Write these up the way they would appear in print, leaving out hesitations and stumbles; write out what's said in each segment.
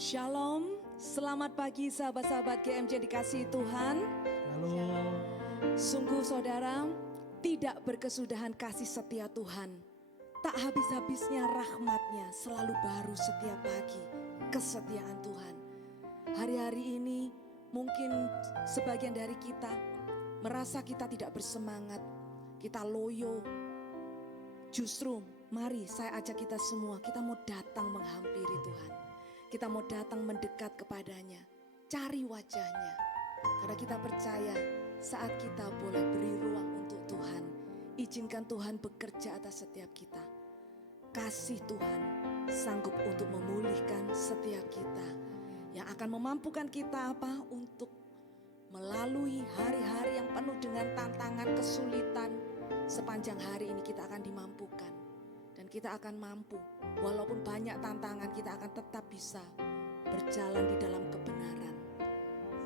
Shalom, selamat pagi sahabat-sahabat GMJ dikasihi Tuhan. Halo. Sungguh saudara, tidak berkesudahan kasih setia Tuhan. Tak habis-habisnya rahmatnya, selalu baru setiap pagi kesetiaan Tuhan. Hari-hari ini mungkin sebagian dari kita merasa kita tidak bersemangat, kita loyo. Justru mari saya ajak kita semua, kita mau datang menghampiri Tuhan. Kita mau datang mendekat kepadanya, cari wajahnya. Karena kita percaya saat kita boleh beri ruang untuk Tuhan, izinkan Tuhan bekerja atas setiap kita. Kasih Tuhan sanggup untuk memulihkan setiap kita. Yang akan memampukan kita apa? Untuk melalui hari-hari yang penuh dengan tantangan, kesulitan. Sepanjang hari ini kita akan dimampukan. Dan kita akan mampu, walaupun banyak tantangan, kita akan tetap bisa berjalan di dalam kebenaran.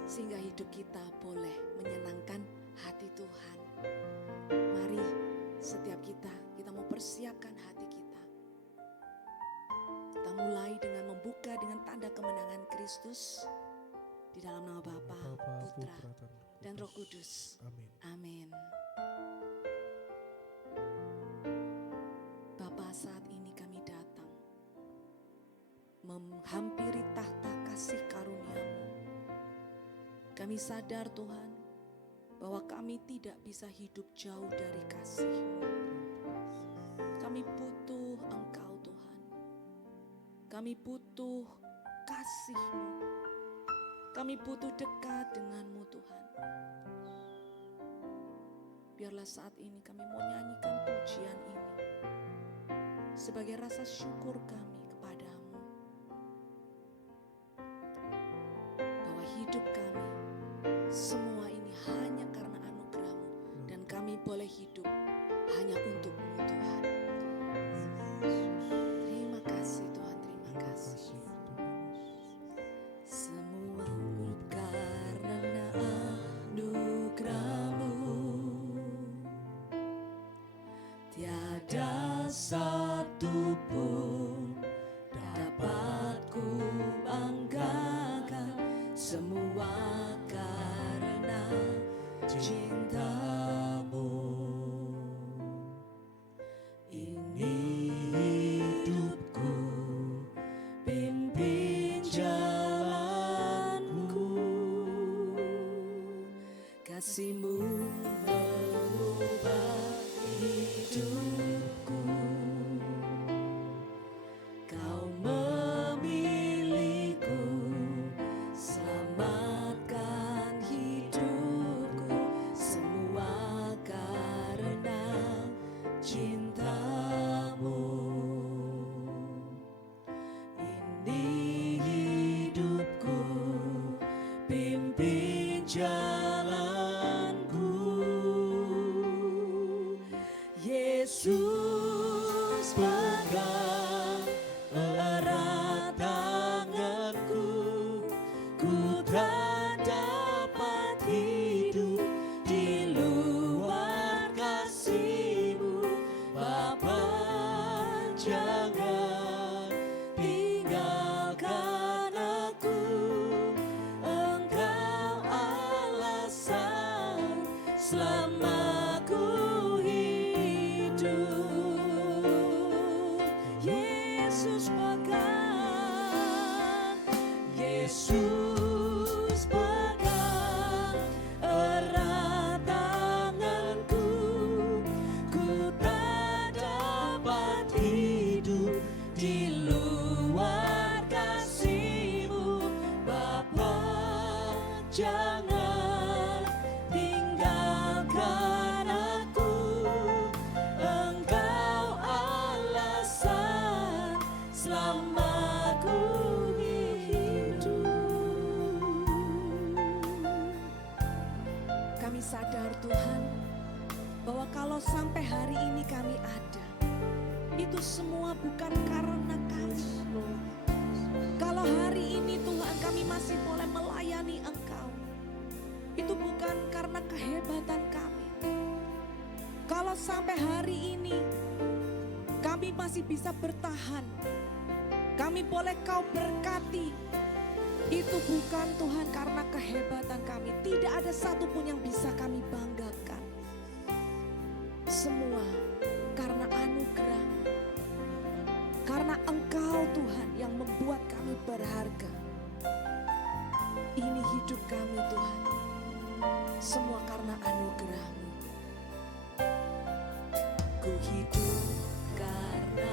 Sehingga hidup kita boleh menyenangkan hati Tuhan. Mari setiap kita mau persiapkan hati kita. Kita mulai dengan membuka dengan tanda kemenangan Kristus. Di dalam nama Bapa, Putra, dan Roh Kudus. Amin. Amin. Saat ini kami datang menghampiri tahta kasih karunia-Mu. Kami sadar Tuhan bahwa kami tidak bisa hidup jauh dari kasih-Mu. Kami butuh Engkau Tuhan. Kami butuh kasih-Mu. Kami butuh dekat dengan-Mu Tuhan. Biarlah saat ini kami mau nyanyikan pujian ini sebagai rasa syukur kami kepadamu. Bahwa hidup kami semua ini hanya karena anugerah-Mu. Dan kami boleh hidup hanya untuk-Mu Tuhan. Terima kasih Tuhan, terima kasih. Semua karena anugerah-Mu. Tiada satu pun dapat ku banggakan, semua karena cinta-Mu. Ini hidupku, pimpin jalanku, kasih-Mu mengubah hidupku. Kau memilihku, selamatkan hidupku, semua karena cinta-Mu. Ini hidupku, pimpin jalanku. Yesus pegang erat tanganku, ku tak dapat hidup di luar kasih-Mu. Bapa, jangan tinggalkan aku, Engkau alasan selamaku. Yesus pegang, Yesus pegang erat tanganku, ku tak dapat hidup di luar kasih-Mu. Bapa, jangan tinggalkan aku, Engkau alasan selamaku hidup. Kami sadar Tuhan bahwa kalau sampai hari ini kami ada, itu semua bukan karena kami. Kalau hari ini Tuhan kami masih boleh melayani Engkau, itu bukan karena kehebatan kami. Kalau sampai hari ini kami masih bisa bertahan, kami boleh Kau berkati, Itu bukan Tuhan karena kehebatan kami. Tidak ada satupun yang bisa kami banggakan. Semua karena anugerah. Karena Engkau Tuhan yang membuat kami berharga. Ini hidup kami Tuhan. Semua karena anugerah-Mu. Ku hidup karena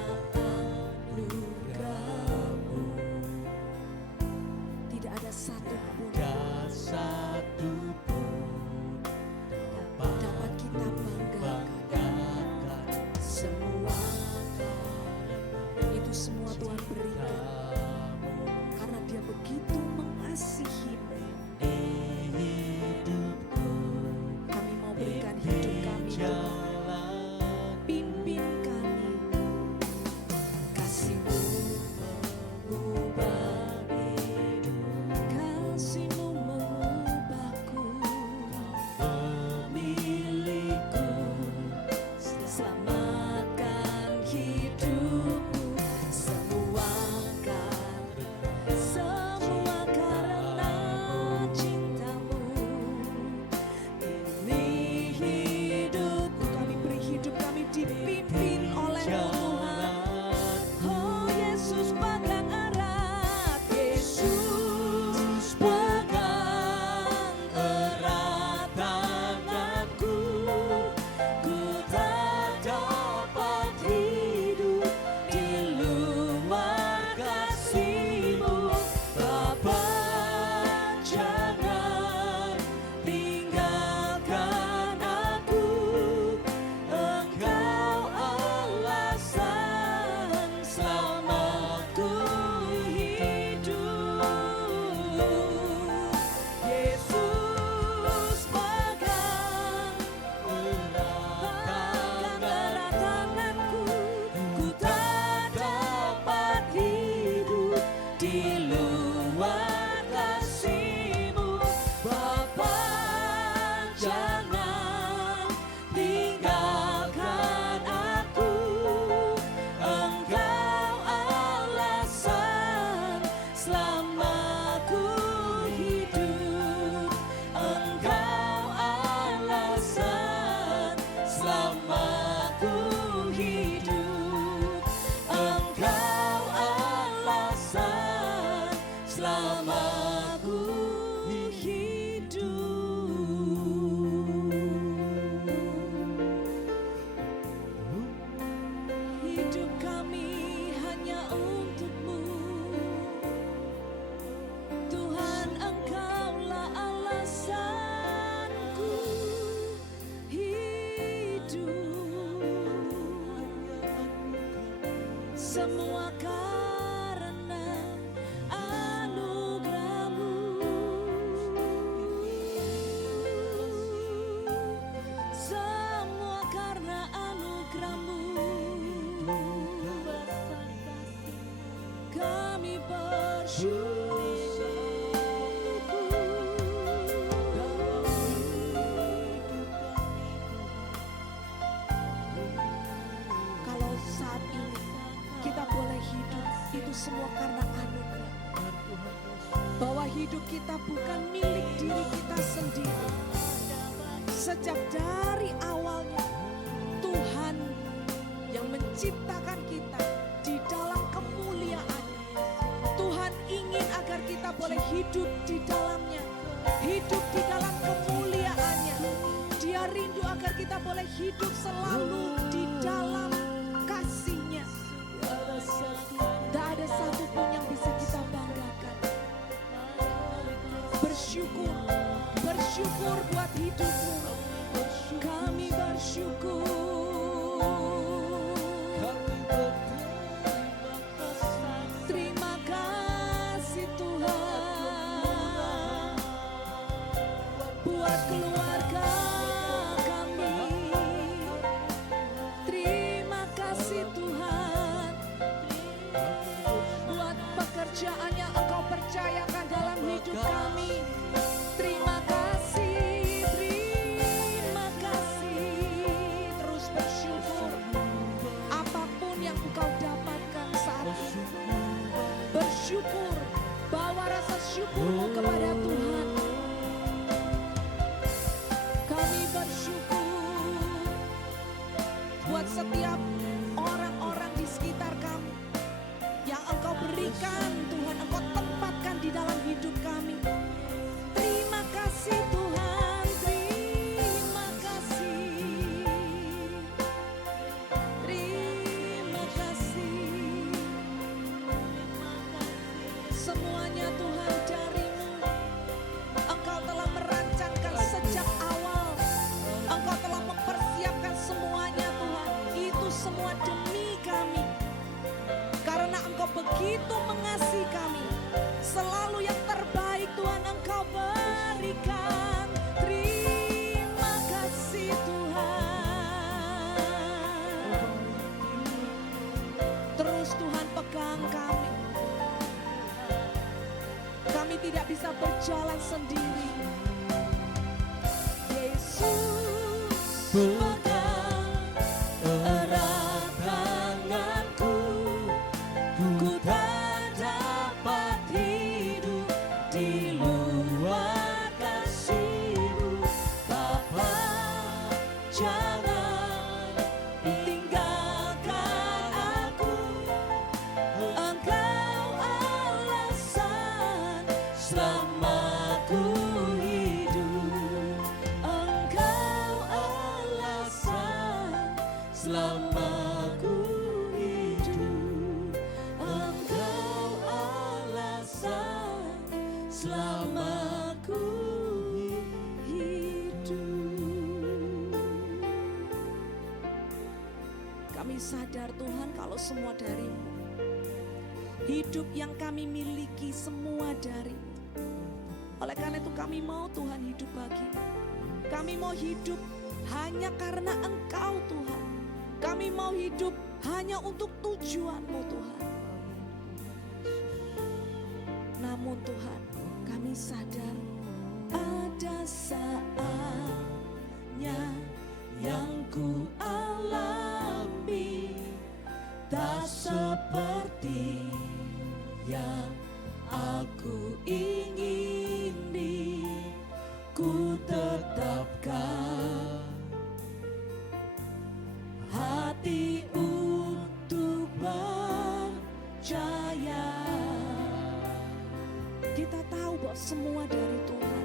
anugerah-Mu. Tidak ada satupun dapat kita banggakan. Semua itu semua Tuhan berikan karena Dia begitu mengasihi-Mu. Kami mau berikan hidup kami Tuhan. Pimpin kami. Kasih-Mu mengubah hidup. Kasih-Mu mengubahku. Milikku. Selamatkan hidupku. Semua karena cinta-Mu. Ini hidupku. Kami beri hidup kami dipimpin oleh-Mu Tuhan. Oh Yesus pegang erat. Yesus pegang erat tanganku. Ku tak dapat hidup di luar kasih-Mu. Bapa, jangan tinggalkan aku. Engkau alasan selamatku hidup. Yesus pegang erat tanganku. Ku tak dapat hidup di luar kasih-Mu. Bapa, jangan tinggalkan aku. Engkau alasan selamatku hidup. Engkau alasan selamatku hidup. Engkau alasan selamatku hidup. Hidup kami hanya untuk-Mu. Tuhan, Engkaulah alasanku hidup. Semua karena anugerah-Mu. Semua karena anugerah-Mu. Kami bersyukur. Kalau saat ini kita boleh hidup, itu semua karena anugerah. Bahwa hidup kita bukan milik diri kita sendiri. Sejak dari awalnya Tuhan yang menciptakan kita di dalam kemuliaan. Tuhan ingin agar kita boleh hidup di dalamnya, hidup di dalam kemuliaannya. Dia rindu agar kita boleh hidup selalu di dalam kasih-Nya. Tak ada satupun yang bisa kita banggakan. Bersyukur, bersyukur buat hidup-Mu. Kami bersyukur. Terima kasih Tuhan buat keluarga kami. Terima kasih Tuhan buat pekerjaan yang Engkau percayakan dalam hidup kami. Terima kasih, terima kasih. Terus buat setiap orang-orang di sekitar kami yang Engkau berikan, Tuhan, Engkau tempatkan di dalam hidup kami. Terima kasih Tuhan, terima kasih. Terima kasih. Semuanya Tuhan dari-Mu. Engkau telah merancangkan sejak awal. Engkau telah mempersiapkan semuanya Tuhan. Itu semua demi kami. Karena Engkau begitu mengasihi kami. Selalu yang terbaik Tuhan Engkau berikan. Terima kasih Tuhan. Terus Tuhan pegang kami. Kami tidak bisa berjalan sendiri. Yesus pegang erat tanganku. Ku tak dapat hidup di luar kasih-Mu. Bapa, jangan tinggalkan aku. Engkau alasan selama ku hidup. Engkau alasan selama ku hidup. Engkau alasan selama ku hidup. Kami sadar Tuhan kalau semua dari-Mu. Hidup yang kami miliki semua dari-Mu. Oleh karena itu kami mau Tuhan hidup bagi-Mu. Kami mau hidup hanya karena Engkau Tuhan. Kami mau hidup hanya untuk tujuan-Mu Tuhan. Namun Tuhan, kami sadar ada saatnya yang ku alami tak seperti yang aku ingini. Ku tetapkan hati untuk percaya. Kita tahu bahwa semua dari Tuhan,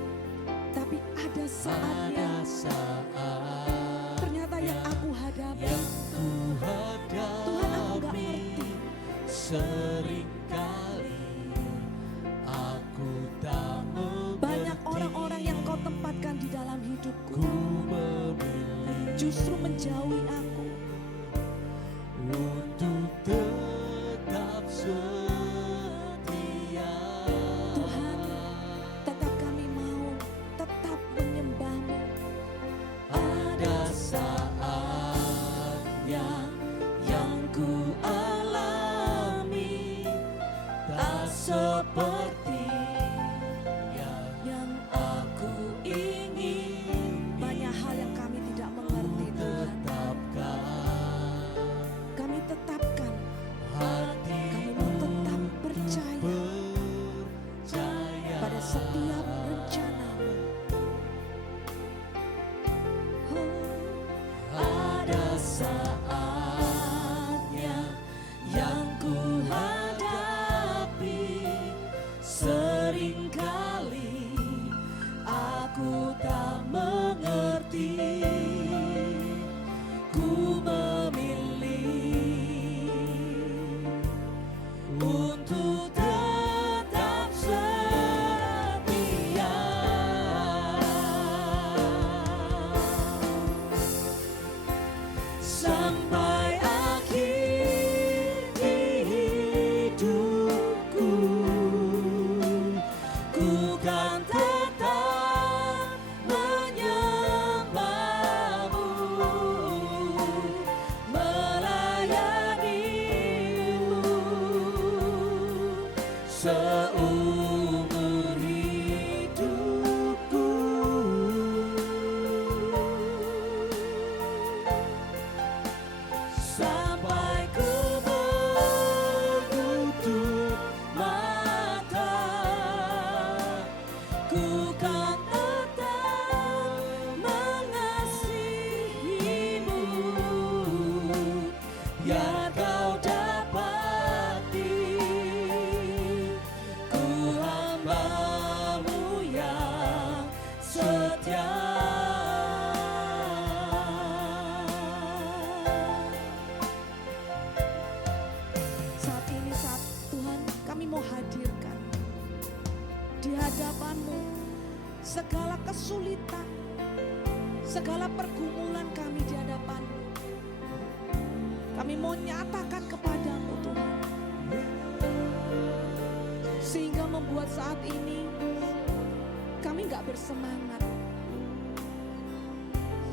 tapi ada saatnya. Ternyata yang aku hadapi, Tuhan aku gak ngerti. Seringkali aku tak mengerti. Banyak orang-orang yang Kau tempatkan di dalam hidupku Ku memilih justru menjauhi aku. untuk tetap setia. Tuhan, tetap kami mau tetap menyembah-Mu. Ada saatnya yang ku alami tak seperti Yang aku ingin. banyak hal yang kami tidak mengerti Tuhan. Tetapkan Kami tetapkan, hati kami mau tetap percaya percaya pada setiap rencana-Mu. ada saatnya yang ku hadapi. Seringkali aku tak mengerti. Ku memilih untuk tetap setia. Sampai akhir hidupku, ku kan tetap menyembah-Mu, melayani-Mu seumur hidupku. Sampai ku menutup mata, ku kan tetap mengasihi-Mu kesulitan, segala pergumulan kami di hadapan-Mu. Kami mau nyatakan kepadamu Tuhan, sehingga membuat saat ini kami gak bersemangat.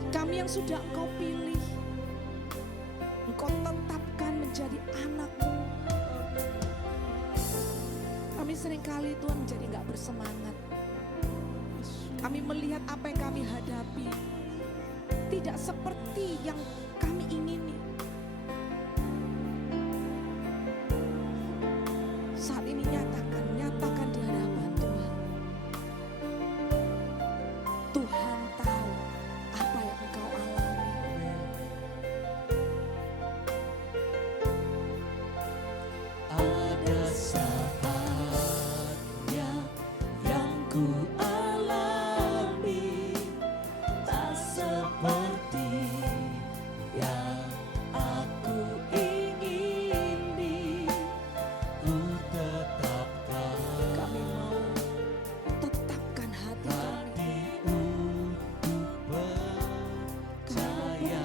Kami yang sudah Engkau pilih, Engkau tetapkan menjadi anak-Mu. Kami seringkali Tuhan menjadi gak bersemangat. Kami melihat apa yang kami hadapi tidak seperti yang kami ingini. Saat ini nyatakan di hadapan Tuhan. Tuhan tahu apa yang engkau alami. Ada saatnya yang ku alami, tak seperti yang aku ingini. Ku tetapkan Kami mau tetapkan hati kami. untuk percaya.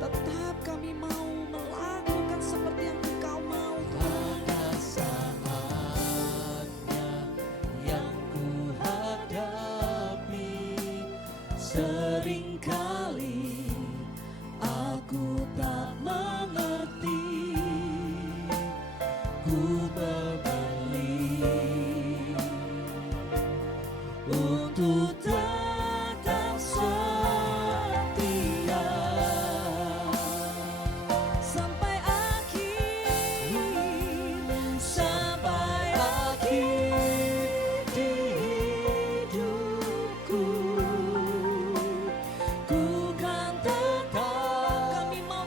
Tetap kami mau melakukan seperti yang engkau mau Tuhan. Pada saatnya yang ku hadapi, seringkali aku tak mengerti. Ku memilih untuk tetap setia Sampai akhir, sampai akhir di hidupku. Ku kan tetap kami mau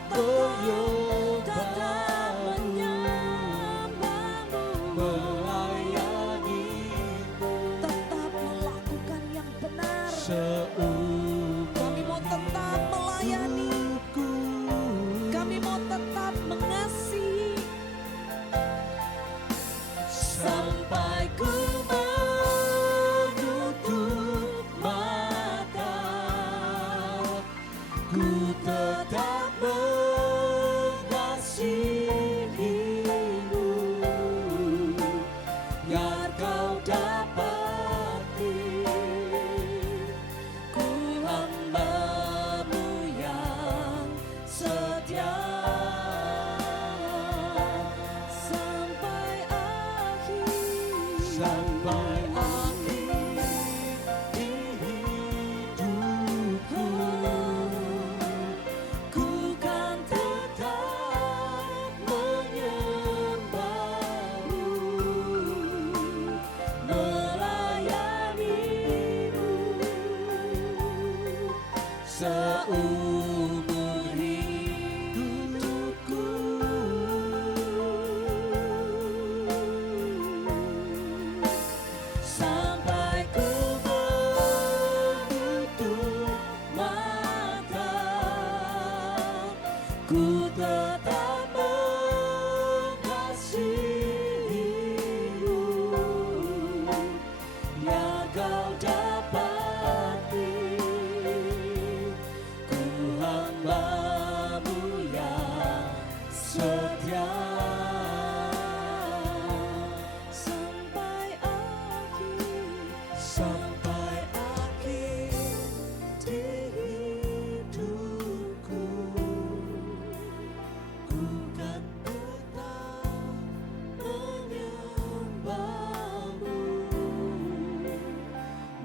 tetap menyembah-Mu, melayanimu tetap melakukan yang benar. Kami mau tetap melayani, seumurku. kami mau tetap mengasihi Sampai ku menutup mata, ku tetap mengasihimu. Biar kau dapati ku hamba-Mu yang setia. sampai akhir. Sampai akhir di hidupku, ku kan tetap menyembah-Mu, melayanimu seumur hidupku. Sampai ku menutup mata, ku tetap mengasihimu. Biar kau dapati ku hamba-Mu yang setia. Sampai akhir, Sampai akhir di hidupku, ku kan tetap menyembah-Mu,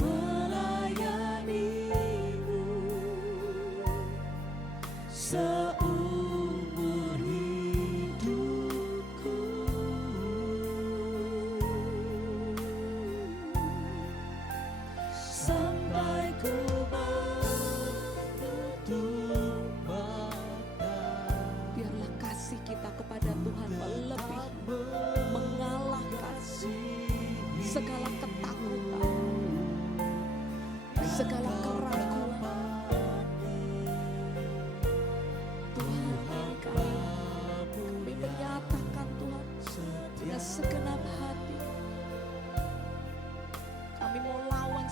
melayanimu seumur hidupku. Sampai ku menutup mata, biarlah kasih kita kepada Tuhan melebihi, mengalahkan segala ketakutan, segala keraguan. Tuhan, kami menyatakan Tuhan dengan segenap hati, kami mau lawan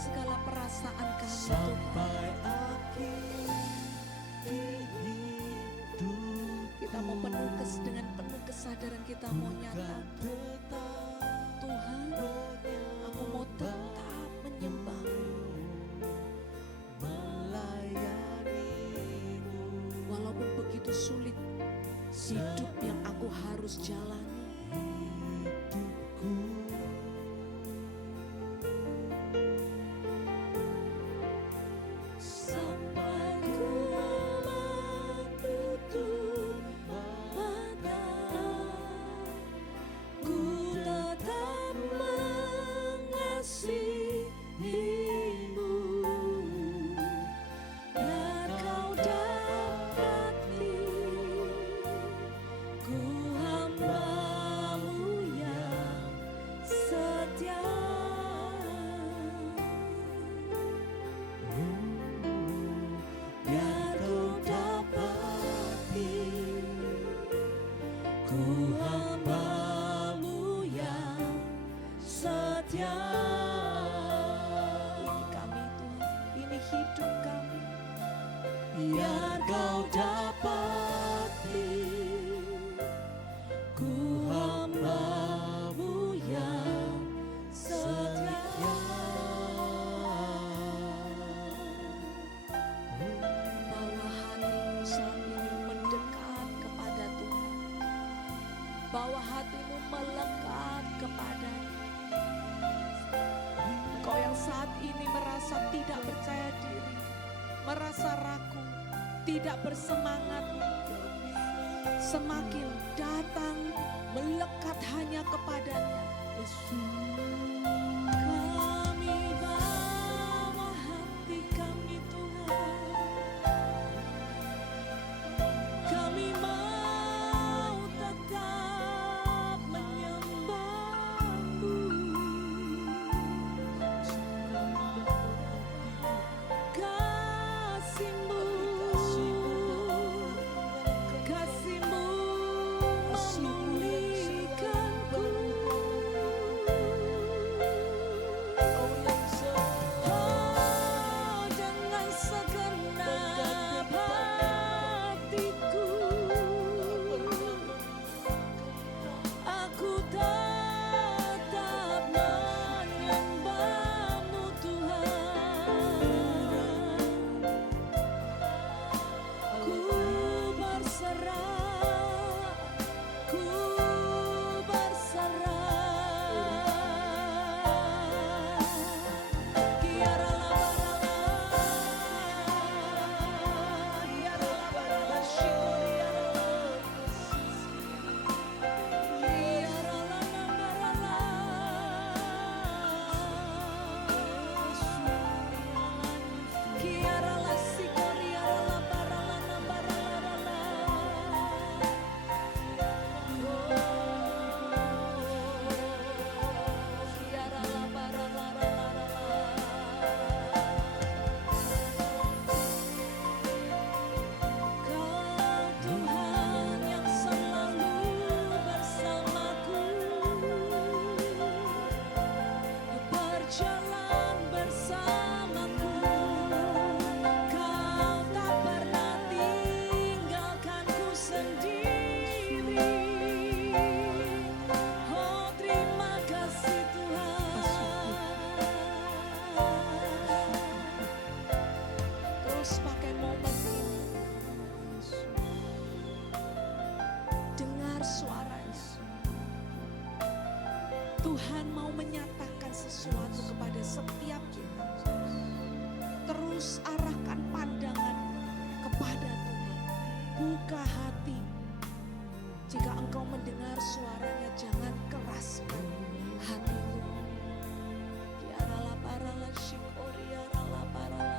perasaan kami Tuhan. sampai akhir hidupku. Kita mau dengan penuh kesadaran kita mau nyatakan, Tuhan, aku mau tetap menyembah-Mu, melayanimu. walaupun begitu sulit hidup yang aku harus jalani. Hidupku sampai ku menutup mata, ku tetap mengasihimu. Biar kau dapati ku hamba-Mu yang setia. Biar ku dapati ku hamba-Mu yang setia. Ini kami Tuhan, ini hidup kami. Biar kau dapati ku hamba-Mu yang setia. Bawa hatimu saat ini mendekat kepada Tuhan. Bawa hatimu melekat kepada Engkau yang saat ini merasa tidak percaya diri, merasa ragu, tidak bersemangat. Semakin datang melekat hanya kepadanya. Kami bawa hati kami Tuhan, kami mau tetap menyembah-Mu. Kasih-Mu, kasih-Mu memulihkanku. Oh, dengan segenap hatiku, aku tetap menyembah-Mu Tuhan. Ku berserah, ku berserah. Kiara la barala, kiara la barala, shikoria la, kiara la nambarala, kiara la sikoria la barala nambarala la. Kiara la barala la. Kau Tuhan yang selalu bersamaku, berjalan bersamaku. Kau tak pernah tinggalkanku sendiri. Oh, terima kasih Tuhan. Terus pakai momen ini, dengar suaranya. Tuhan mau menyatakan sesuatu kepada setiap kita. Terus arahkan pandangan kepada Tuhan. Buka hati. Jika engkau mendengar suaranya, jangan keraskan hatimu. Kiara la parala shikoria la parala.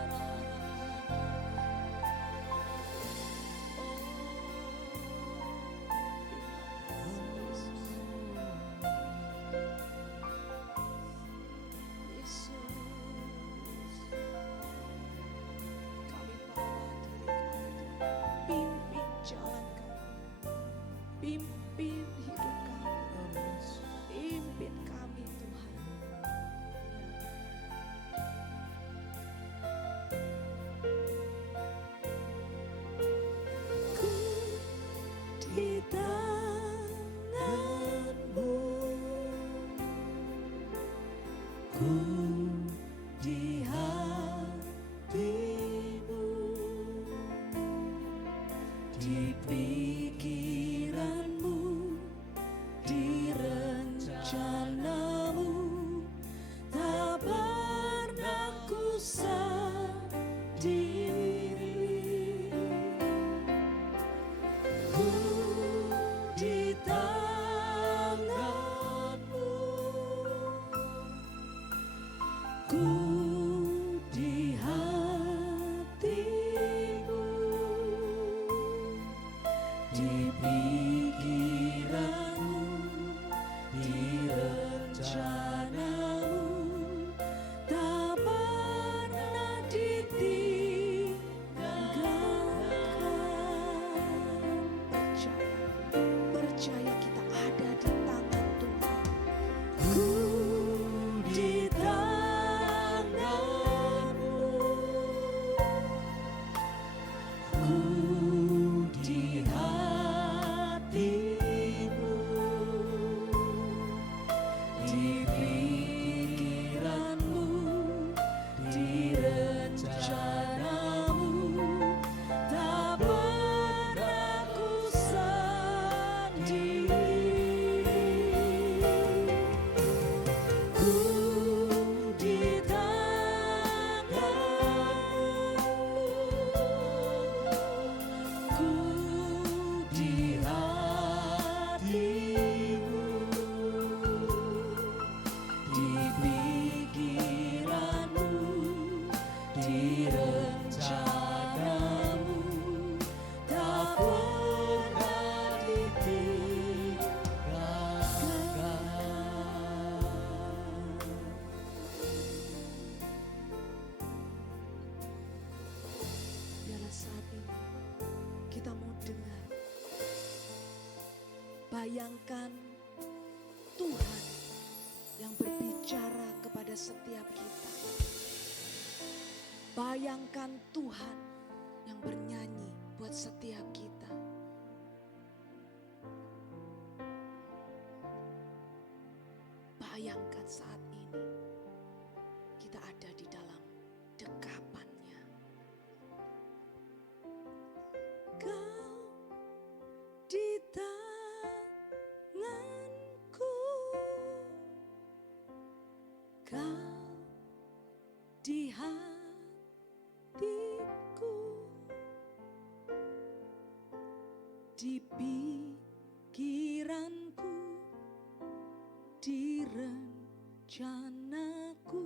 Kami bawa diri kami, pimpin jalan kami, pimpin hidup kami, pimpin kami Tuhan. di pikiranmu, di rencanamu, tak pernah ditinggalkan. Percaya kita ada di tangan Tuhan. Ku di tanganmu, ku di hatimu, di pikiranmu, di rencanamu, tak pernah ku sendiri. Ku di tanganmu, ku di hatimu, di pikiranmu, di rencanamu, tak pernah ditinggalkan. Biarlah saat ini kita mau dengar. Bayangkan Tuhan yang berbicara kepada setiap kita. Bayangkan Tuhan yang bernyanyi buat setiap kita. Bayangkan saat ini kita ada di dalam dekapannya. Kau di tanganku, kau di hatiku, di pikiranku, di rencanaku,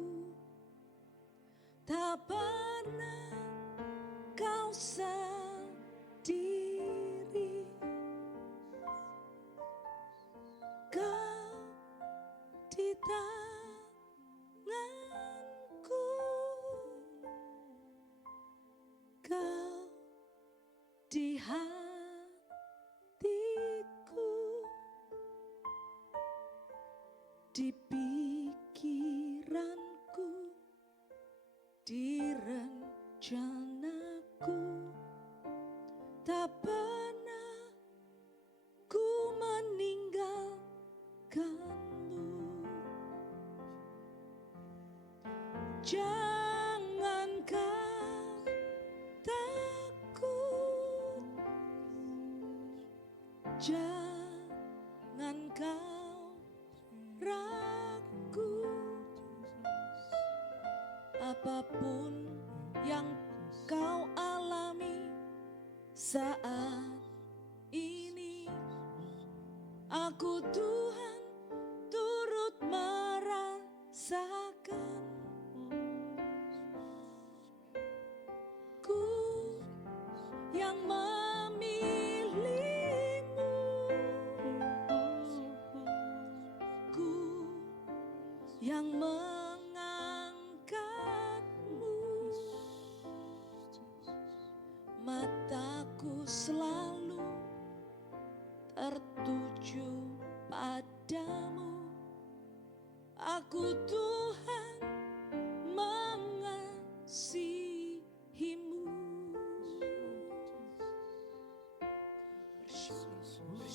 tak pernah kau sendiri. Kau di tanganku, kau di hatiku, di pikiranku, di rencanaku, tak pernah ku meninggalkanmu. Jangan kau takut, jangan kau ragu. Apapun yang kau alami saat ini, aku Tuhan turut merasakan. Ku yang memilihmu, ku yang mengangkatmu. Mataku selalu tertuju padamu. Aku Tuhan mengasihimu. Bersyukur,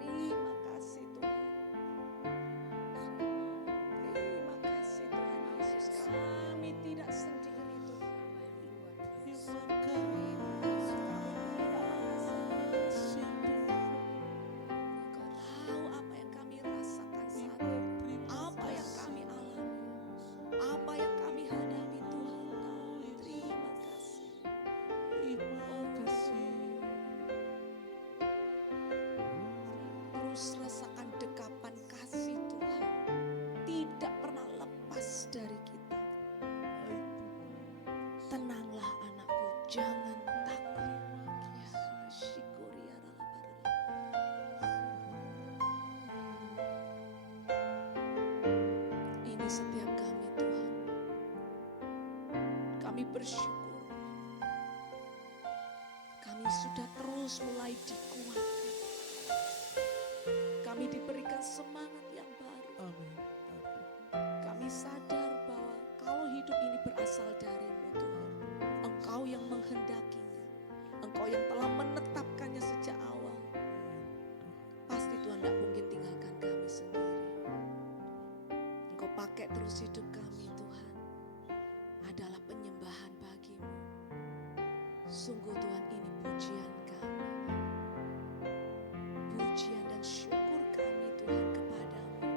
terima kasih Tuhan. Terima kasih Tuhan Yesus, kami tidak sendiri Tuhan. Engkau tahu apa yang kami rasakan saat ini, apa yang kami alami, apa yang kami hadapi Tuhan. Terima kasih. Terus rasakan dekapan kasih Tuhan, tidak pernah lepas dari kita. Tenanglah anakku, jangan takut. Ya, bersyukur ya Allah. bersyukur. Kami sudah terus mulai dikuatkan. Kami diberikan semangat yang baru. Amin. Kami sadar bahwa kalau hidup ini berasal dari-Mu Tuhan, Engkau yang menghendakinya, Engkau yang telah menetapkannya sejak awal. Pasti Tuhan tidak mungkin tinggalkan kami sendiri. Engkau pakai terus hidup kami Tuhan, adalah penyembahan bagi-Mu. Sungguh Tuhan, ini pujian kami, pujian dan syukur kami Tuhan kepadamu.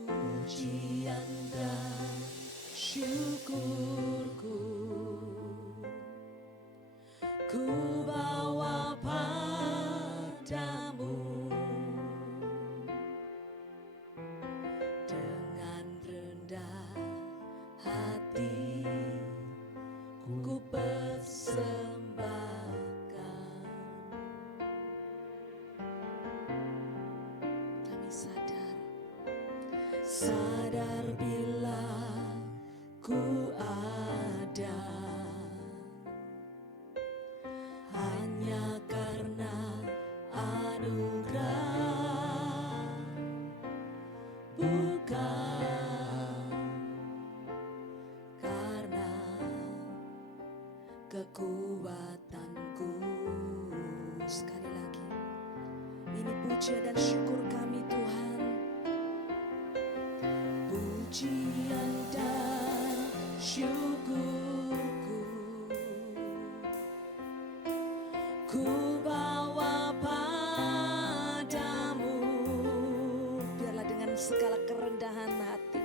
Pujian dan syukurku ku bawa padamu, dengan rendah hati ku persembahkan. Kami sadar bila ku ada hanya karena anugerah, bukan karena kekuatanku. Sekali lagi, ini pujian dan syukur kami Tuhan. Pujian dan syukurku ku bawa padamu. Biarlah dengan segala kerendahan hati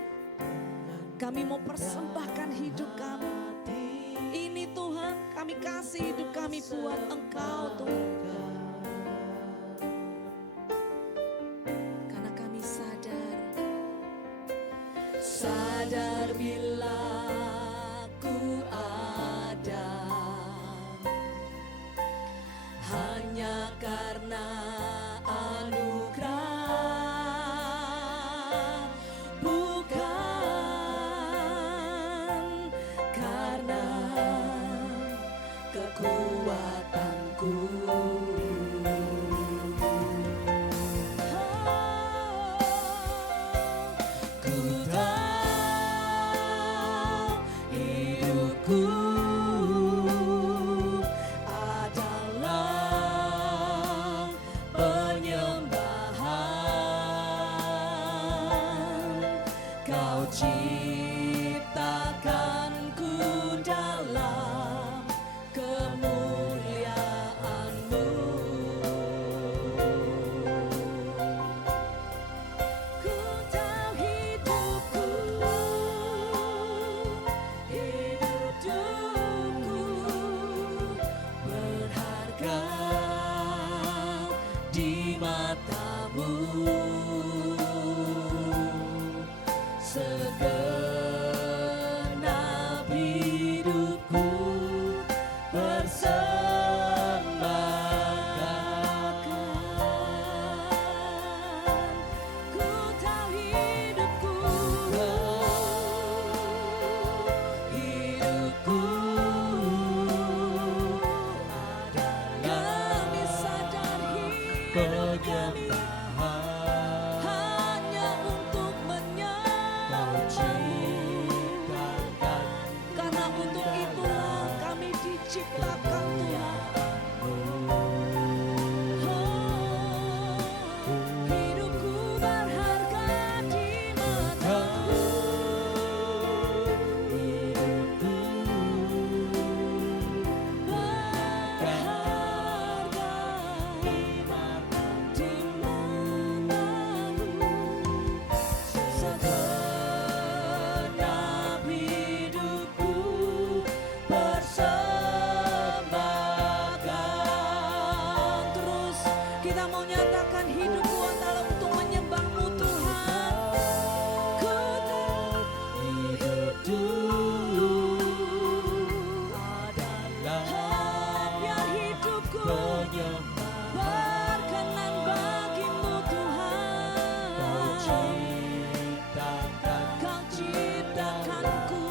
kami mau persembahkan hidup kami. Ini Tuhan, kami kasih hidup kami buat Engkau Tuhan. Karena kami sadar bila ku ada hanya karena anugerah, bukan karena kekuatanku. Ku tahu hidupku adalah penyembahan. Kau ciptakanku dalam kemuliaan-Mu. Ku tahu hidupku berharga di mata-Mu. Segenap hidupku persembahkan. Ku tahu hidupku adalah, kami sadar hidup kami hanya untuk menyembah-Mu. Karena untuk itulah kami diciptakan Tuhan. Oh, hidupku berharga di mata-Mu. Hidupku berharga di mata-Mu. Segenap hidupku persembahkan. Terus kita mau nyatakan hidupku adalah untuk menyembah-Mu Tuhan. Ku tahu hidupku adalah, biar hidupku berkenan bagi-Mu Tuhan. Kau ciptakanku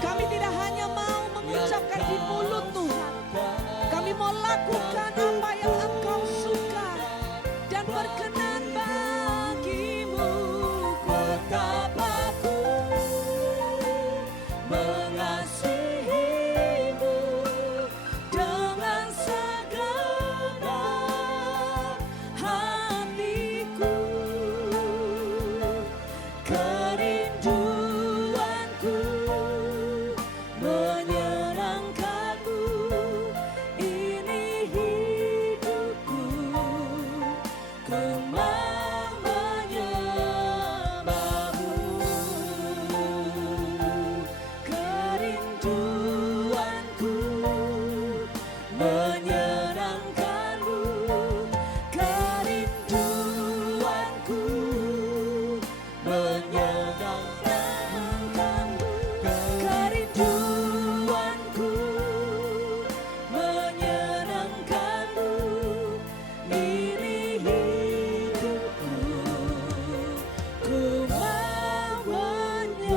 Kami tidak hanya mau mengucapkan di mulut Tuhan, kami mau lakukan apa yang Engkau suka dan berkenan bagimu. Betapa ku mengasihimu dengan segenap hatiku. Kerinduanku menyenangkanmu, ini hidupku, ku mau menyembahmu. Kerinduanku menyenangkanmu, kerinduanku menyenangkanmu, kerinduanku menyenangkanmu, ini hidupku, ku mau menyembahmu.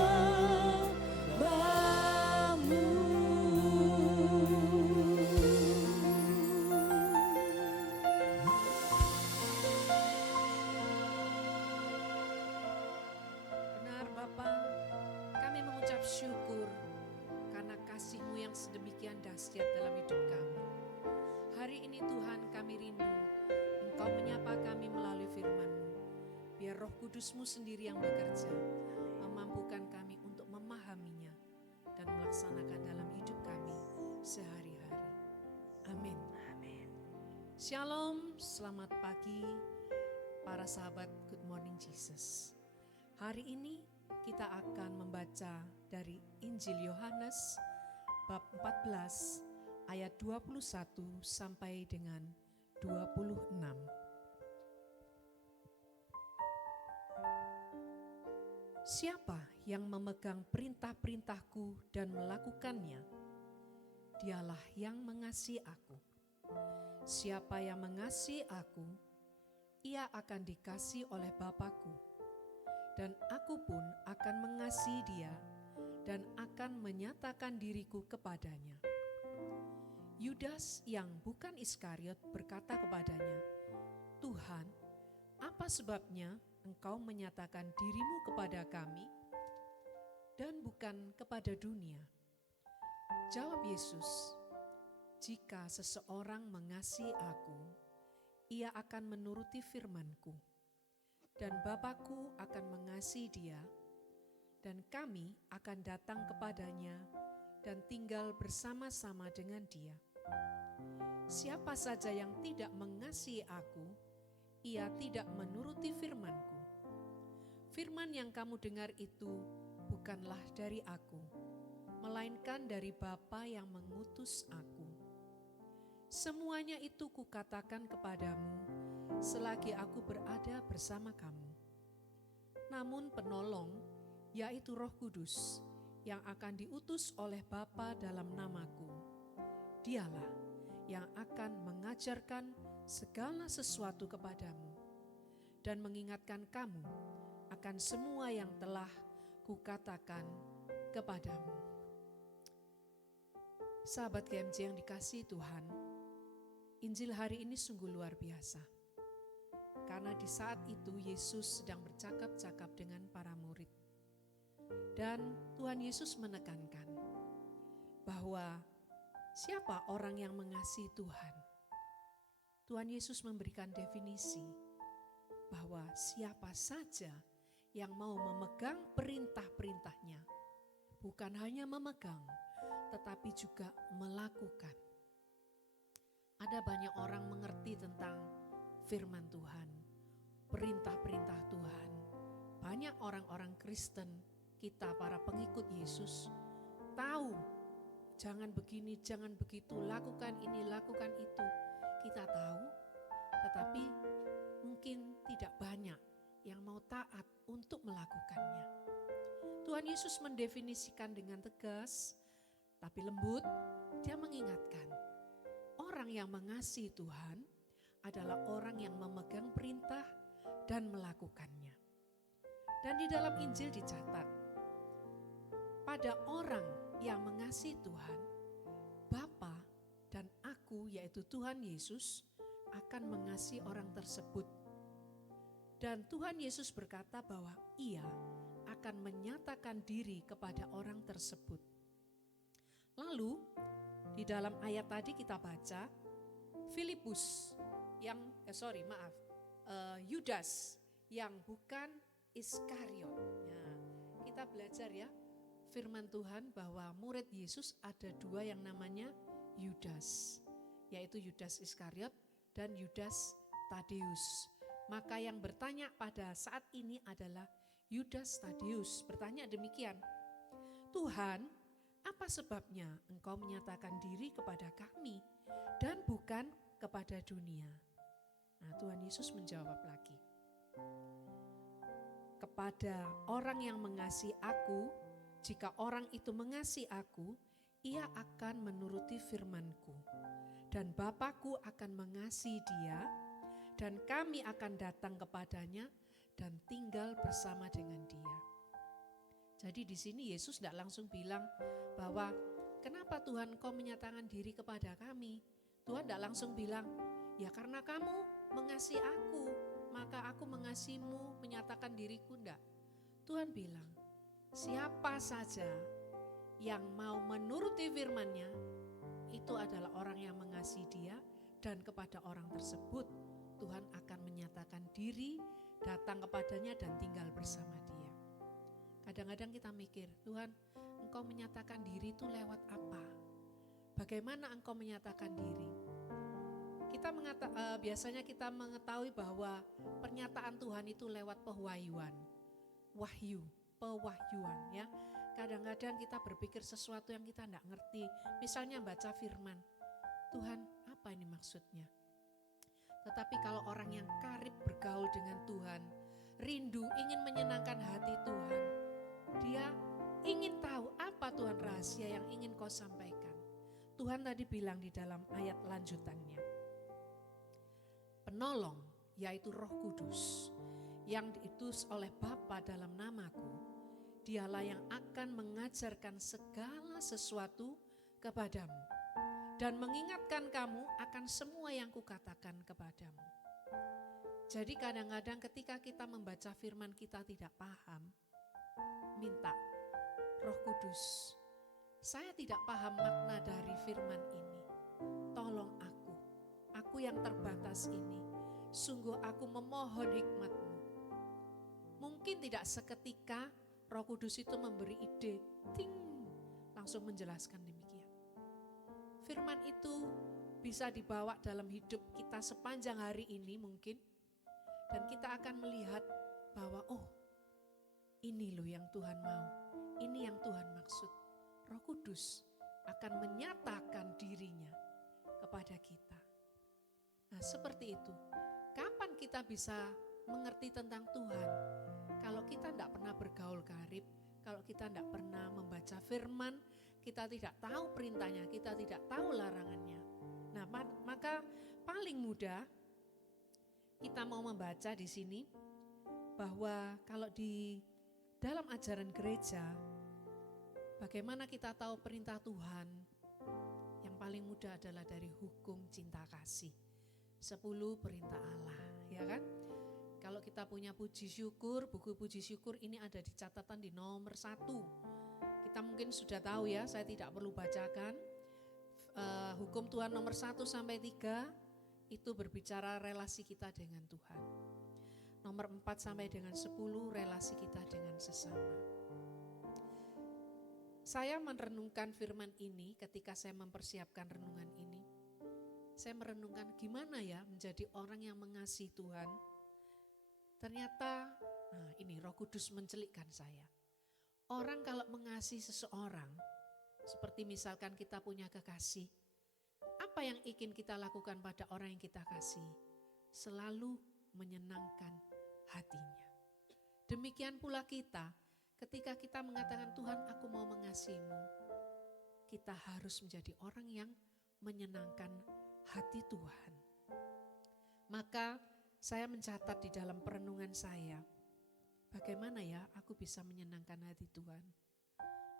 Benar Bapa, kami mengucap syukur karena kasih-Mu yang sedemikian dahsyat dalam hidup kami. Hari ini Tuhan kami rindu Engkau menyapa kami melalui firman-Mu. Biar Roh Kudus-Mu sendiri yang bekerja, memampukan kami untuk memahaminya dan melaksanakan dalam hidup kami sehari-hari. Amin. Shalom, selamat pagi para sahabat Good Morning Jesus. Hari ini kita akan membaca dari Injil Yohanes bab 14 ayat 21 sampai dengan 26. Siapa yang memegang perintah-perintahku dan melakukannya, dialah yang mengasihi aku. Siapa yang mengasihi aku, ia akan dikasihi oleh Bapa-Ku. Dan aku pun akan mengasihi dia dan akan menyatakan diriku kepadanya. Yudas yang bukan Iskariot berkata kepadanya, Tuhan, apa sebabnya engkau menyatakan dirimu kepada kami dan bukan kepada dunia? Jawab Yesus, jika seseorang mengasihi aku, ia akan menuruti firman-Ku. Dan Bapa-Ku akan mengasihi dia, dan kami akan datang kepadanya dan tinggal bersama-sama dengan dia. Siapa saja yang tidak mengasihi aku, ia tidak menuruti firman-Ku. Firman yang kamu dengar itu bukanlah dari aku, melainkan dari Bapa yang mengutus aku. Semuanya itu kukatakan kepadamu selagi aku berada bersama kamu. Namun penolong, yaitu Roh Kudus, yang akan diutus oleh Bapa dalam namaku, dialah yang akan mengajarkan segala sesuatu kepadamu dan mengingatkan kamu akan semua yang telah kukatakan kepadamu. Sahabat GMJ yang dikasihi Tuhan, Injil hari ini sungguh luar biasa. Karena di saat itu Yesus sedang bercakap-cakap dengan para murid. Dan Tuhan Yesus menekankan bahwa siapa orang yang mengasihi Tuhan? Tuhan Yesus memberikan definisi bahwa siapa saja yang mau memegang perintah-perintahnya, bukan hanya memegang, tetapi juga melakukan. Ada banyak orang mengerti tentang firman Tuhan, perintah-perintah Tuhan. Banyak orang-orang Kristen, kita para pengikut Yesus, tahu jangan begini, jangan begitu, lakukan ini, lakukan itu. Kita tahu, tetapi mungkin tidak banyak yang mau taat untuk melakukannya. Tuhan Yesus mendefinisikan dengan tegas, tapi lembut. Dia mengingatkan, orang yang mengasihi Tuhan adalah orang yang memegang perintah dan melakukannya. Dan di dalam Injil dicatat, pada orang yang mengasihi Tuhan, Bapa dan aku, yaitu Tuhan Yesus, akan mengasihi orang tersebut. Dan Tuhan Yesus berkata bahwa Ia akan menyatakan diri kepada orang tersebut. Lalu di dalam ayat tadi kita baca Filipus Yudas yang bukan Iskariot. Nah, kita belajar ya firman Tuhan bahwa murid Yesus ada dua yang namanya Yudas, yaitu Yudas Iskariot dan Yudas Tadeus. Maka yang bertanya pada saat ini adalah Yudas Tadeus, bertanya demikian, Tuhan, apa sebabnya Engkau menyatakan diri kepada kami dan bukan kepada dunia? Nah, Tuhan Yesus menjawab lagi, kepada orang yang mengasihi aku, jika orang itu mengasihi aku, ia akan menuruti firman-Ku. Dan Bapa-Ku akan mengasihi dia, dan kami akan datang kepadanya dan tinggal bersama dengan dia. Jadi di sini Yesus tidak langsung bilang bahwa kenapa Tuhan kau menyatakan diri kepada kami. Tuhan tidak langsung bilang, ya karena kamu mengasihi aku, maka aku mengasihimu, menyatakan diriku. Enggak. Tuhan bilang, siapa saja yang mau menuruti firman-Nya, itu adalah orang yang mengasihi dia, dan kepada orang tersebut Tuhan akan menyatakan diri, datang kepadanya dan tinggal bersama dia. Kadang-kadang kita mikir, Tuhan, Engkau menyatakan diri itu lewat apa? Bagaimana Engkau menyatakan diri? Biasanya kita mengetahui bahwa pernyataan Tuhan itu lewat pewahyuan, pewahyuan ya. Kadang-kadang kita berpikir sesuatu yang kita tidak ngerti. Misalnya baca firman, Tuhan apa ini maksudnya? Tetapi kalau orang yang karib bergaul dengan Tuhan, rindu ingin menyenangkan hati Tuhan, dia ingin tahu apa Tuhan rahasia yang ingin kau sampaikan. Tuhan tadi bilang di dalam ayat lanjutannya, penolong yaitu Roh Kudus yang diutus oleh Bapa dalam namaku, dialah yang akan mengajarkan segala sesuatu kepadamu dan mengingatkan kamu akan semua yang kukatakan kepadamu. Jadi kadang-kadang ketika kita membaca firman kita tidak paham, minta Roh Kudus, saya tidak paham makna dari firman ini. Tolong aku yang terbatas ini, sungguh aku memohon hikmat-Mu. Mungkin tidak seketika Roh Kudus itu memberi ide, langsung menjelaskan demikian. Firman itu bisa dibawa dalam hidup kita sepanjang hari ini mungkin. Dan kita akan melihat bahwa ini loh yang Tuhan mau. Ini yang Tuhan maksud. Roh Kudus akan menyatakan dirinya kepada kita. Nah seperti itu. Kapan kita bisa mengerti tentang Tuhan? Kalau kita tidak pernah bergaul karib, kalau kita tidak pernah membaca firman, kita tidak tahu perintahnya, kita tidak tahu larangannya. Nah, maka paling mudah kita mau membaca di sini bahwa kalau di dalam ajaran gereja, bagaimana kita tahu perintah Tuhan? Yang paling mudah adalah dari hukum cinta kasih. 10 perintah Allah, ya kan? Kalau kita punya puji syukur, buku puji syukur ini ada di catatan di nomor 1. Kita mungkin sudah tahu ya, saya tidak perlu bacakan. Hukum Tuhan nomor 1 sampai 3 itu berbicara relasi kita dengan Tuhan. Nomor 4 sampai dengan 10 relasi kita dengan sesama. Saya merenungkan firman ini ketika saya mempersiapkan renungan ini. Saya merenungkan gimana ya menjadi orang yang mengasihi Tuhan. Ternyata, ini Roh Kudus mencelikkan saya. Orang kalau mengasihi seseorang, seperti misalkan kita punya kekasih, apa yang ingin kita lakukan pada orang yang kita kasih? Selalu menyenangkan hatinya. Demikian pula kita, ketika kita mengatakan Tuhan aku mau mengasihimu, kita harus menjadi orang yang menyenangkan hati Tuhan. Maka saya mencatat di dalam perenungan saya bagaimana ya aku bisa menyenangkan hati Tuhan?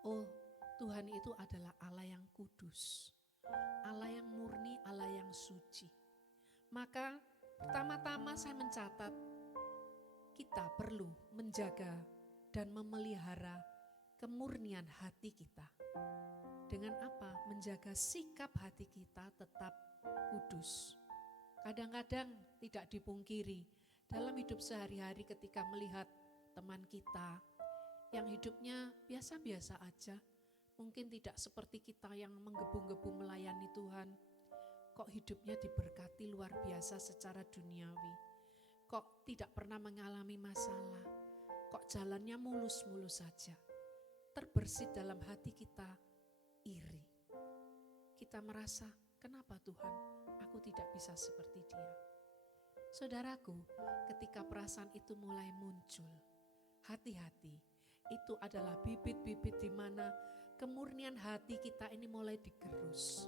Oh, Tuhan itu adalah Allah yang kudus, Allah yang murni, Allah yang suci. Maka pertama-tama saya mencatat kita perlu menjaga dan memelihara kemurnian hati kita. Dengan apa? Menjaga sikap hati kita tetap kudus. Kadang-kadang tidak dipungkiri dalam hidup sehari-hari ketika melihat teman kita yang hidupnya biasa-biasa aja, mungkin tidak seperti kita yang menggebu-gebu melayani Tuhan, kok hidupnya diberkati luar biasa secara duniawi, kok tidak pernah mengalami masalah, kok jalannya mulus-mulus saja. Terbersit dalam hati kita iri. Kita merasa, kenapa Tuhan aku tidak bisa seperti dia? Saudaraku, ketika perasaan itu mulai muncul, hati-hati, itu adalah bibit-bibit di mana kemurnian hati kita ini mulai digerus.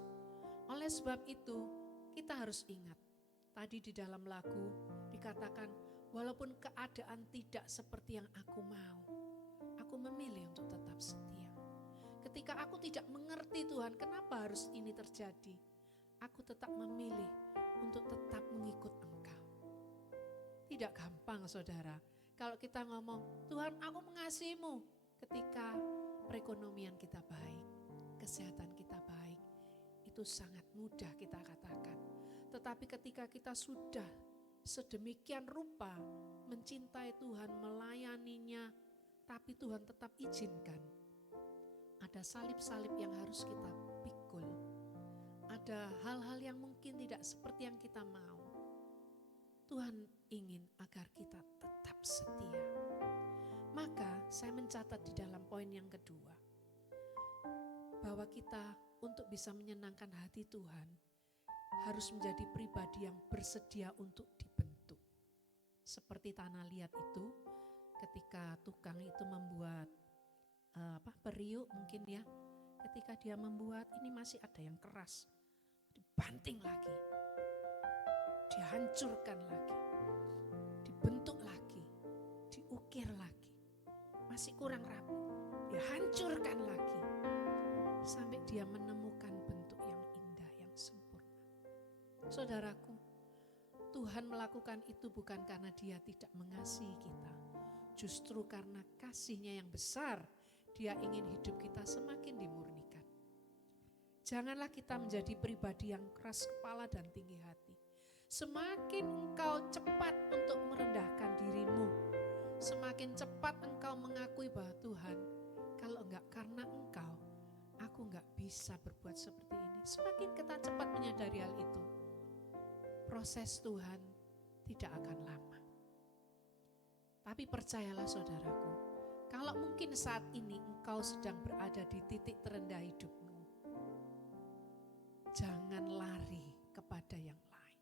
Oleh sebab itu, kita harus ingat, tadi di dalam lagu dikatakan, walaupun keadaan tidak seperti yang aku mau, aku memilih untuk tetap setia. Ketika aku tidak mengerti Tuhan, kenapa harus ini terjadi? Aku tetap memilih untuk tetap mengikut Engkau. Tidak gampang, saudara. Kalau kita ngomong, Tuhan aku mengasihimu, ketika perekonomian kita baik, kesehatan kita baik, itu sangat mudah kita katakan. Tetapi ketika kita sudah sedemikian rupa mencintai Tuhan, melayaninya, tapi Tuhan tetap izinkan. Ada salib-salib yang harus kita pikul. Ada hal-hal yang mungkin tidak seperti yang kita mau. Tuhan ingin agar kita tetap setia. Maka saya mencatat di dalam poin yang kedua, bahwa kita untuk bisa menyenangkan hati Tuhan harus menjadi pribadi yang bersedia untuk dibentuk. Seperti tanah liat itu, ketika tukang itu membuat periuk mungkin ya, ketika dia membuat ini masih ada yang keras, dibanting lagi, dihancurkan lagi, dibentuk lagi, diukir lagi, masih kurang rapi, dihancurkan lagi, sampai dia menemukan bentuk yang indah, yang sempurna. Saudaraku, Tuhan melakukan itu bukan karena dia tidak mengasihi kita, justru karena kasih-Nya yang besar, Dia ingin hidup kita semakin dimurnikan. Janganlah kita menjadi pribadi yang keras kepala dan tinggi hati. Semakin engkau cepat untuk merendahkan dirimu, semakin cepat engkau mengakui bahwa Tuhan, kalau enggak karena Engkau, aku enggak bisa berbuat seperti ini. Semakin kita cepat menyadari hal itu, proses Tuhan tidak akan lama. Tapi percayalah saudaraku, kalau mungkin saat ini engkau sedang berada di titik terendah hidupmu, jangan lari kepada yang lain.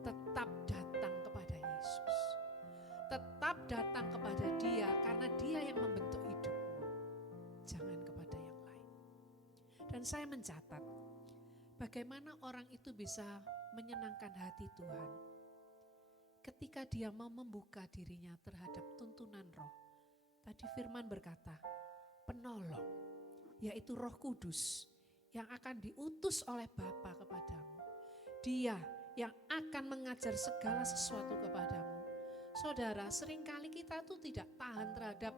Tetap datang kepada Yesus. Tetap datang kepada Dia karena Dia yang membentuk hidupmu. Jangan kepada yang lain. Dan saya mencatat bagaimana orang itu bisa menyenangkan hati Tuhan ketika dia mau membuka dirinya terhadap tuntunan roh. Tadi firman berkata, penolong, yaitu Roh Kudus yang akan diutus oleh Bapa kepadamu. Dia yang akan mengajar segala sesuatu kepadamu. Saudara, seringkali kita tuh tidak tahan terhadap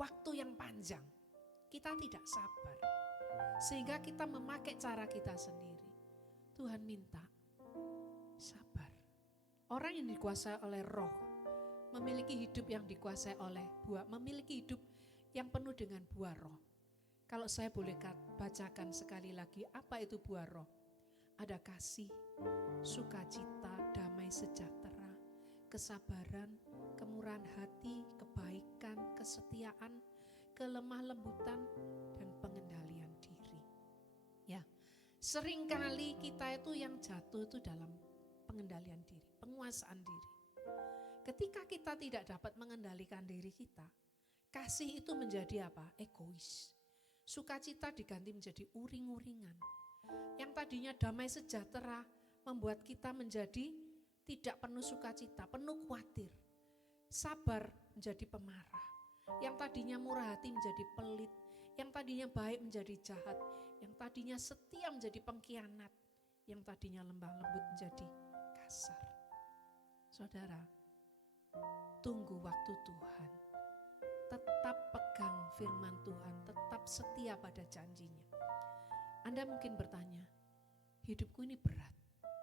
waktu yang panjang. Kita tidak sabar. Sehingga kita memakai cara kita sendiri. Tuhan minta sabar. Orang yang dikuasai oleh roh, memiliki hidup yang dikuasai oleh buah, memiliki hidup yang penuh dengan buah roh. Kalau saya boleh bacakan sekali lagi, apa itu buah roh? Ada kasih, sukacita, damai sejahtera, kesabaran, kemurahan hati, kebaikan, kesetiaan, kelemah lembutan, dan pengendalian diri. Ya, seringkali kita itu yang jatuh itu dalam pengendalian diri, penguasaan diri. Ketika kita tidak dapat mengendalikan diri kita, kasih itu menjadi apa? Egois. Sukacita diganti menjadi uring-uringan. Yang tadinya damai sejahtera membuat kita menjadi tidak penuh sukacita, penuh khawatir. Sabar menjadi pemarah. Yang tadinya murah hati menjadi pelit. Yang tadinya baik menjadi jahat. Yang tadinya setia menjadi pengkhianat. Yang tadinya lembah lembut menjadi kasar. Saudara, tunggu waktu Tuhan. Tetap pegang firman Tuhan, tetap setia pada janjinya. Anda mungkin bertanya, hidupku ini berat,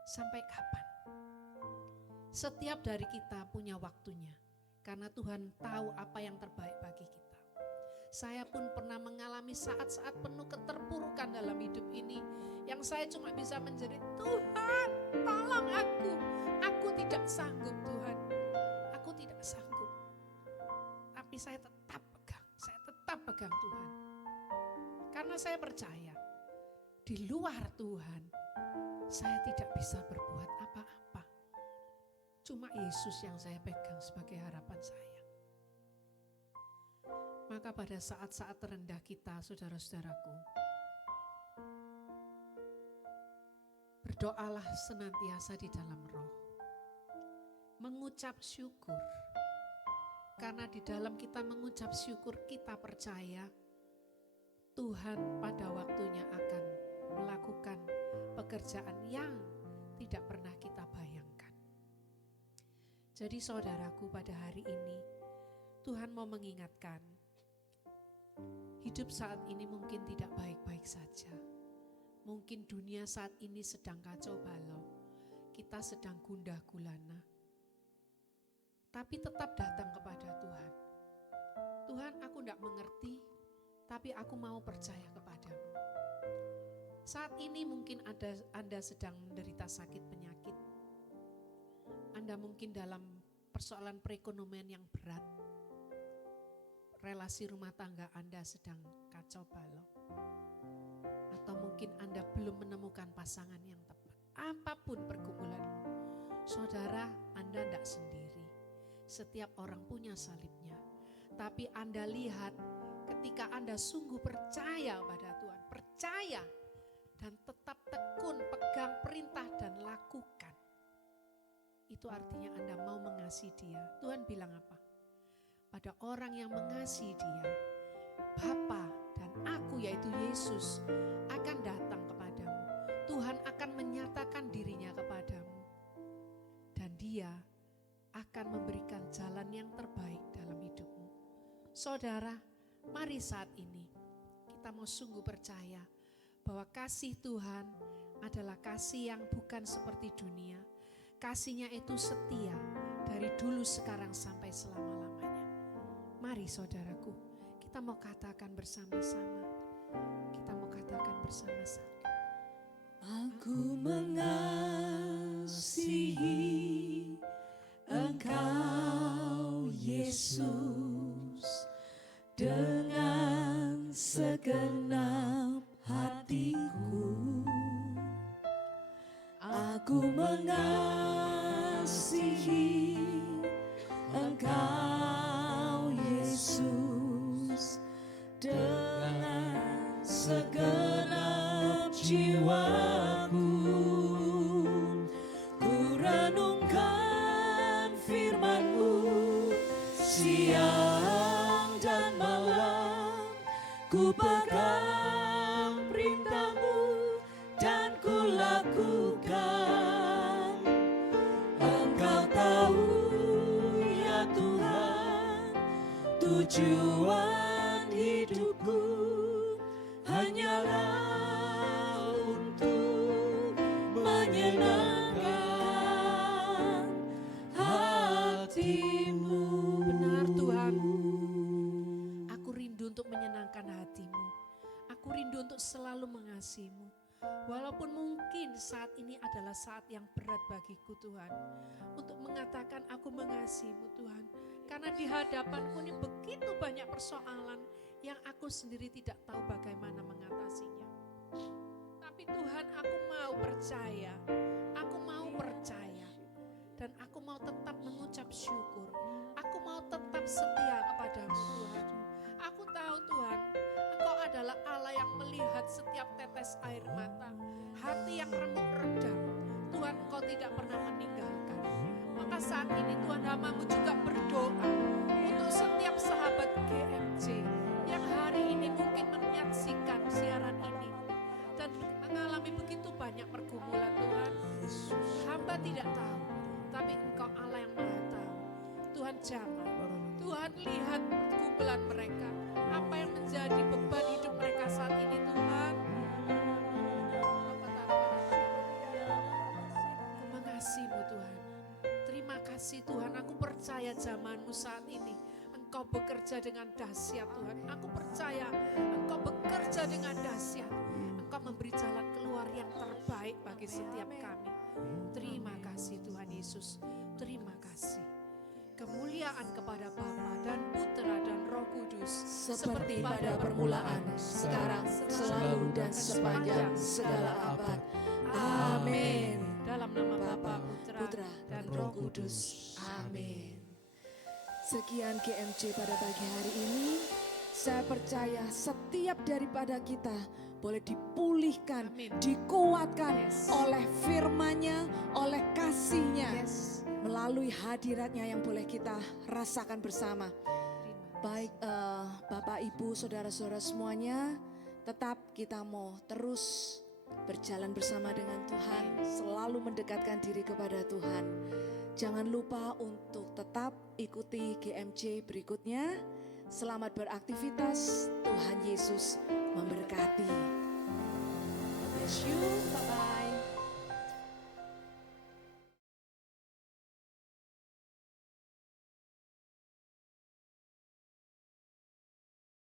sampai kapan? Setiap dari kita punya waktunya, karena Tuhan tahu apa yang terbaik bagi kita. Saya pun pernah mengalami saat-saat penuh keterpurukan dalam hidup ini, yang saya cuma bisa menjerit, Tuhan tolong aku tidak sanggup Tuhan, aku tidak sanggup. Tapi saya tetap pegang Tuhan. Karena saya percaya, di luar Tuhan, saya tidak bisa berbuat apa-apa. Cuma Yesus yang saya pegang sebagai harapan saya. Maka pada saat-saat terendah kita, saudara-saudaraku, berdoalah senantiasa di dalam roh. Mengucap syukur. Karena di dalam kita mengucap syukur, kita percaya Tuhan pada waktunya akan melakukan pekerjaan yang tidak pernah kita bayangkan. Jadi saudaraku, pada hari ini Tuhan mau mengingatkan, hidup saat ini mungkin tidak baik-baik saja. Mungkin dunia saat ini sedang kacau balau, kita sedang gundah gulana. Tapi tetap datang kepada Tuhan. Tuhan, aku tidak mengerti, tapi aku mau percaya kepadamu. Saat ini mungkin Anda sedang menderita sakit penyakit. Anda mungkin dalam persoalan perekonomian yang berat. Relasi rumah tangga Anda sedang kacau balau. Atau mungkin Anda belum menemukan pasangan yang tepat. Apapun pergumulanmu, saudara, Anda tidak sendiri. Setiap orang punya salibnya. Tapi Anda lihat ketika Anda sungguh percaya pada Tuhan. Percaya dan tetap tekun pegang perintah dan lakukan. Itu artinya Anda mau mengasihi Dia. Tuhan bilang apa? Pada orang yang mengasihi Dia, Bapa dan aku yaitu Yesus akan datang kepadamu. Tuhan akan menyatakan dirinya kepadamu. Dan Dia akan memberikan jalan yang terbaik dalam hidupmu. Saudara, mari saat ini kita mau sungguh percaya bahwa kasih Tuhan adalah kasih yang bukan seperti dunia. Kasih-Nya itu setia dari dulu, sekarang sampai selama-lamanya. Mari saudaraku, kita mau katakan bersama-sama. Kita mau katakan bersama-sama. Aku mengasihi Engkau Yesus dengan segenap hatiku. Aku mengasihi Engkau Yesus dengan segenap jiwaku. Ku renungkan firman-Mu siang dan malam, ku pegang perintah-Mu dan ku lakukan. Engkau tahu ya Tuhan, tujuan hidupku hanyalah untuk menyenangkan hati-Mu. Benar Tuhan, aku rindu untuk menyenangkan hati-Mu. Aku rindu untuk selalu mengasihi-Mu. Walaupun mungkin saat ini adalah saat yang berat bagiku Tuhan, untuk mengatakan aku mengasihi-Mu Tuhan. Karena di hadapanku ini begitu banyak persoalan yang aku sendiri tidak tahu bagaimana mengatasinya. Tapi Tuhan, aku mau percaya, dan aku mau tetap mengucap syukur. Aku mau tetap setia kepadamu Tuhan. Aku tahu Tuhan, Engkau adalah Allah yang melihat setiap tetes air mata, hati yang remuk redam. Tuhan, Engkau tidak pernah meninggalkan. Maka saat ini Tuhan, hamba-Mu juga berdoa untuk setiap sahabat GMC yang hari ini mungkin menyaksikan siaran ini dan mengalami begitu banyak pergumulan Tuhan. Hamba tidak tahu, tapi Engkau Allah yang Maha tahu. Tuhan, jangan. Tuhan, lihat pergumulan mereka, apa yang menjadi beban hidup mereka saat ini Tuhan. Aku mengasihi-Mu Tuhan. Terima kasih Tuhan, aku percaya zaman-Mu saat ini Engkau bekerja dengan dahsyat Tuhan. Aku percaya Engkau bekerja dengan dahsyat. Engkau memberi jalan keluar yang terbaik bagi setiap kami. Terima kasih Tuhan Yesus. Terima kasih. Kemuliaan kepada Bapa dan Putra dan Roh Kudus. Seperti pada permulaan, sekarang, selalu, dan sepanjang segala abad. Amin. Dalam nama Bapa, Putra, dan Roh Kudus. Amin. Sekian GMC pada pagi hari ini. Saya percaya setiap daripada kita boleh dipulihkan, Amin. dikuatkan Yes. oleh firman-Nya, oleh kasih-Nya, Yes. melalui hadirat-Nya yang boleh kita rasakan bersama. Terima. Baik Bapak, Ibu, Saudara-saudara semuanya, tetap kita mau terus berjalan bersama dengan Tuhan, selalu mendekatkan diri kepada Tuhan. Jangan lupa untuk tetap ikuti GMC berikutnya. Selamat beraktivitas, Tuhan Yesus memberkati. God bless you, bye-bye.